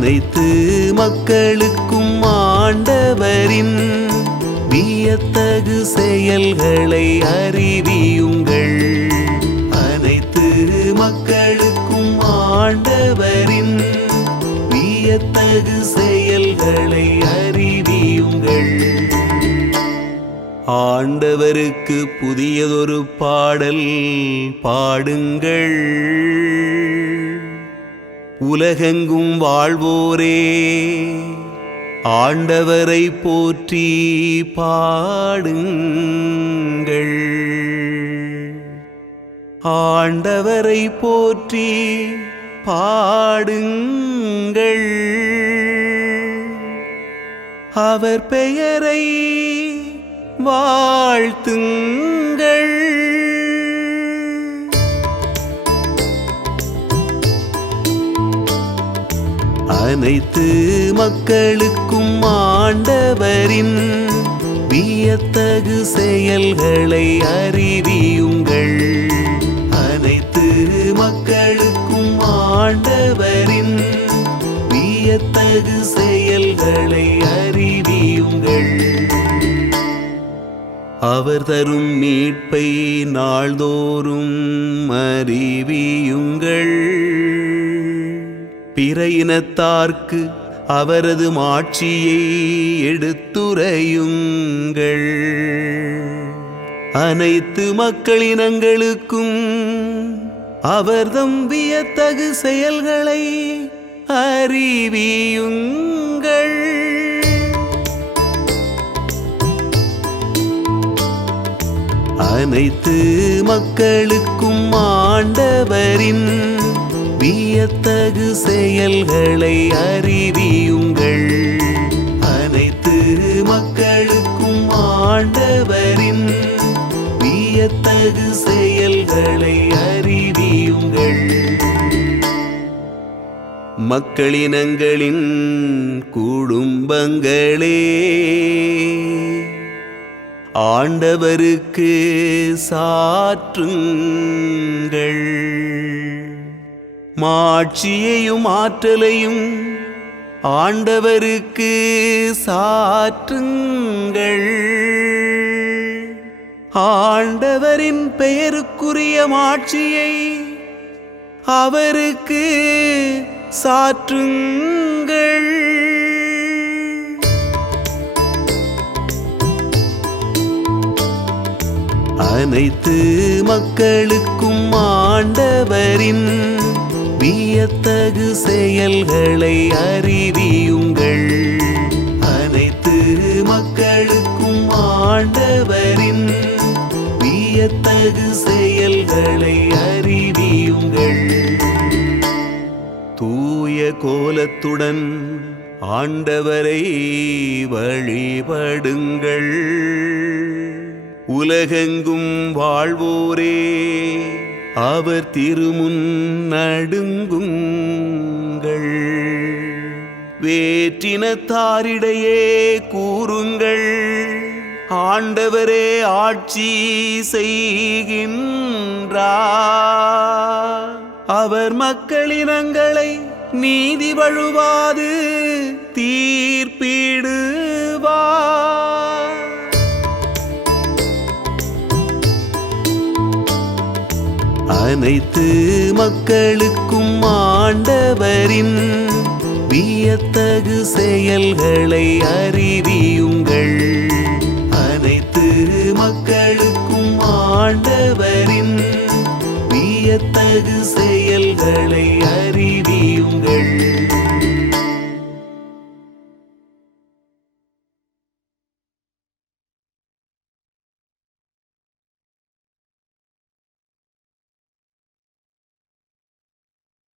அனைத்து மக்களுக்கும் ஆண்டவரின் வியத்தகு செயல்களை அறிவியுங்கள் அனைத்து மக்களுக்கும் ஆண்டவரின் வியத்தகு செயல்களை அறிவியுங்கள் ஆண்டவருக்கு புதியதொரு பாடல் பாடுங்கள் உலகெங்கும் வாழ்வோரே ஆண்டவரை போற்றி பாடுங்கள் ஆண்டவரை போற்றி பாடுங்கள் அவர் பெயரை வாழ்த்துங்கள் அனைத்து மக்களுக்கும் ஆண்டவரின் வியத்தகு செயல்களை அறிவியுங்கள் அனைத்து மக்களுக்கும் ஆண்டவரின் வியத்தகு செயல்களை அறிவியுங்கள் அவர் தரும் மீட்பை நாள்தோறும் அறிவியுங்கள் பிற இனத்தார்க்கு அவரது மாட்சியை எடுத்துரையுங்கள் அனைத்து மக்களினங்களுக்கும் அவர் தம்பியத்தகு செயல்களை அறிவியுங்கள் அனைத்து மக்களுக்கும் ஆண்டவரின் வியத்தகு செயல்களை அறிவியுங்கள் அனைத்து மக்களுக்கும் ஆண்டவரின் வியத்தகு செயல்களை அறிவியுங்கள் மக்களினங்களின் குடும்பங்களே ஆண்டவருக்கு சாற்றுங்கள் மாட்சியையும் ஆற்றலையும் ஆண்டவருக்கு சாற்றுங்கள் ஆண்டவரின் பெயருக்குரிய மாட்சியை அவருக்கு சாற்றுங்கள் அனைத்து மக்களுக்கும் ஆண்டவரின் வியத்தகு செயல்களை அறிவியுங்கள் அனைத்து மக்களுக்கும் ஆண்டவரின் வியத்தகு செயல்களை அறிவியுங்கள் தூய கோலத்துடன் ஆண்டவரை வழிபடுங்கள் உலகெங்கும் வாழ்வோரே அவர் திருமுன் நடுங்குங்கள் வேற்றினத்தாரிடையே கூறுங்கள் ஆண்டவரே ஆட்சி செய்கின்றார் அவர் மக்களினங்களை நீதி வழுவாது தீர்ப்பிடுவார் அனைத்து மக்களுக்கும் ஆண்டவரின் வியத்தகு செயல்களை அறிவியுங்கள் அனைத்து மக்களுக்கும் ஆண்டவரின் வியத்தகு செயல்களை அறிவியுங்கள்